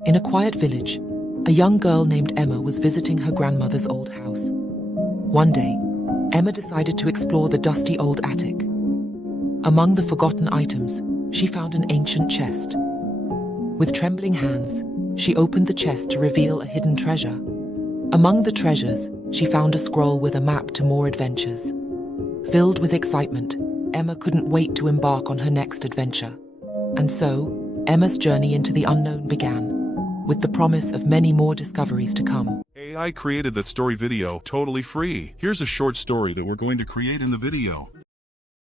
In a quiet village, a young girl named Emma was visiting her grandmother's old house. One day, Emma decided to explore the dusty old attic. Among the forgotten items, she found an ancient chest. With trembling hands, she opened the chest to reveal a hidden treasure. Among the treasures, she found a scroll with a map to more adventures. Filled with excitement, Emma couldn't wait to embark on her next adventure. And so, Emma's journey into the unknown began, with the promise of many more discoveries to come. AI created that story video totally free. Here's a short story that we're going to create in the video.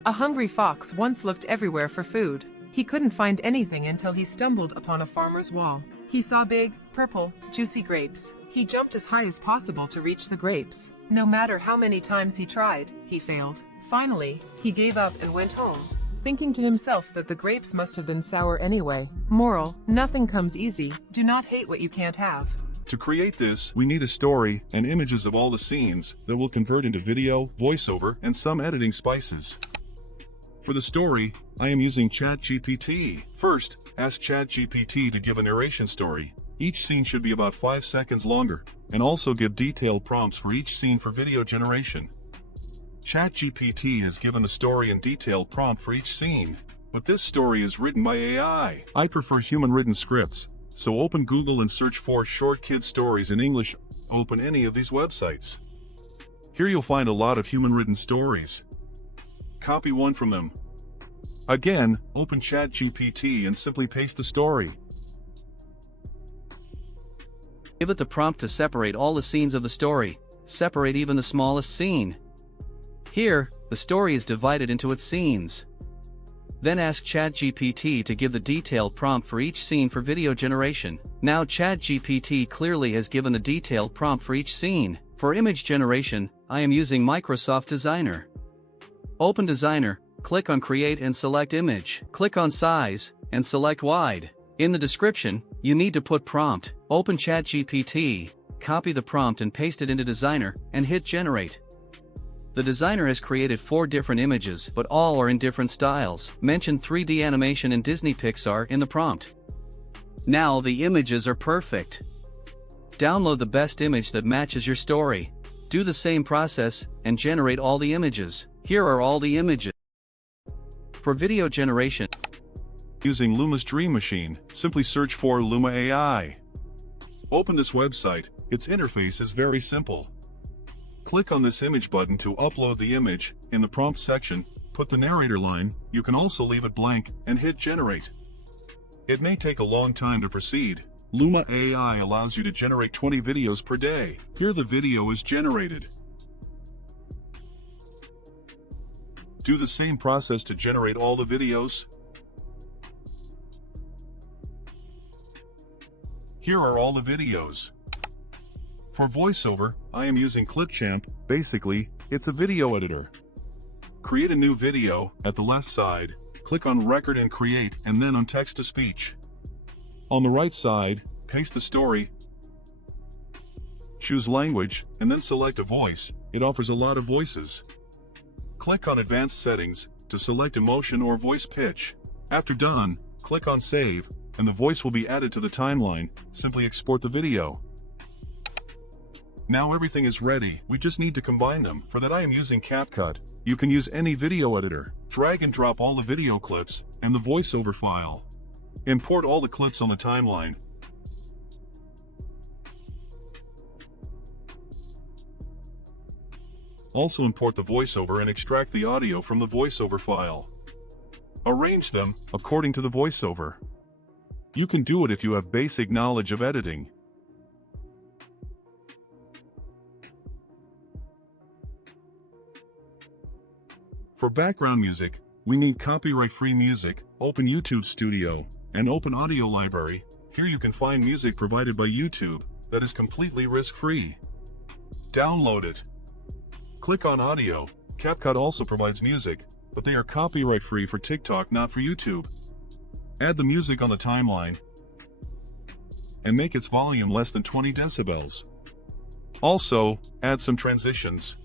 A hungry fox once looked everywhere for food. He couldn't find anything until he stumbled upon a farmer's wall. He saw big, purple, juicy grapes. He jumped as high as possible to reach the grapes. No matter how many times he tried, he failed. Finally, he gave up and went home, thinking to himself that the grapes must have been sour anyway. Moral: nothing comes easy. Do not hate what you can't have. To create this, we need a story and images of all the scenes that will convert into video, voiceover, and some editing spices. For the story, I am using ChatGPT. First, ask ChatGPT to give a narration story. Each scene should be about 5 seconds longer, and also give detailed prompts for each scene for video generation. ChatGPT has given a story and detailed prompt for each scene, but this story is written by AI. I prefer human-written scripts, so open Google and search for short kid stories in English. Open any of these websites. Here you'll find a lot of human-written stories. Copy one from them. Again, open ChatGPT and simply paste the story. Give it the prompt to separate all the scenes of the story. Separate even the smallest scene. Here, the story is divided into its scenes. Then ask ChatGPT to give the detailed prompt for each scene for video generation. Now ChatGPT clearly has given the detailed prompt for each scene. For image generation, I am using Microsoft Designer. Open Designer, click on Create and select Image. Click on Size, and select Wide. In the description, you need to put prompt. Open ChatGPT, copy the prompt and paste it into Designer, and hit Generate. The designer has created 4 different images, but all are in different styles. Mention 3D animation and Disney Pixar in the prompt. Now the images are perfect. Download the best image that matches your story. Do the same process, and generate all the images. Here are all the images. For video generation, Using Luma's Dream Machine, simply search for Luma AI. Open this website. Its interface is very simple. Click on this image button to upload the image. In the prompt section, put the narrator line. You can also leave it blank and hit generate. It may take a long time to proceed. Luma AI allows you to generate 20 videos per day. Here the video is generated. Do the same process to generate all the videos. Here are all the videos. For voiceover, I am using Clipchamp. Basically, it's a video editor. Create a new video. At the left side, click on Record and Create, and then on Text to Speech. On the right side, paste the story. Choose Language, and then select a voice. It offers a lot of voices. Click on Advanced Settings to select emotion or voice pitch. After done, click on Save, and the voice will be added to the timeline. Simply export the video. Now everything is ready. We just need to combine them. For that I am using CapCut. You can use any video editor. Drag and drop all the video clips and the voiceover file. Import all the clips on the timeline. Also import the voiceover and extract the audio from the voiceover file. Arrange them according to the voiceover. You can do it if you have basic knowledge of editing. For background music, we need copyright-free music. Open YouTube Studio and open Audio Library. Here you can find music provided by YouTube that is completely risk-free. Download it. Click on Audio. CapCut also provides music, but they are copyright-free for TikTok, not for YouTube. Add the music on the timeline and make its volume less than 20 decibels. Also, add some transitions.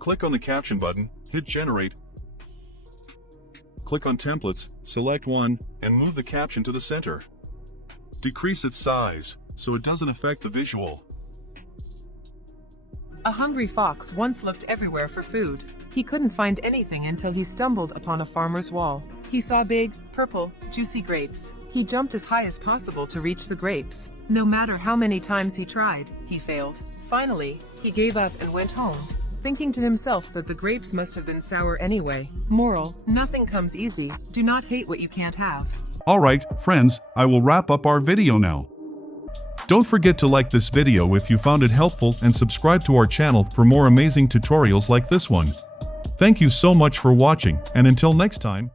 Click on the caption button, hit generate. Click on templates, select one, and move the caption to the center. Decrease its size, so it doesn't affect the visual. A hungry fox once looked everywhere for food. He couldn't find anything until he stumbled upon a farmer's wall. He saw big, purple, juicy grapes. He jumped as high as possible to reach the grapes. No matter how many times he tried, he failed. Finally, he gave up and went home, thinking to himself that the grapes must have been sour anyway. Moral: nothing comes easy. Do not hate what you can't have. Alright, friends, I will wrap up our video now. Don't forget to like this video if you found it helpful and subscribe to our channel for more amazing tutorials like this one. Thank you so much for watching, and until next time.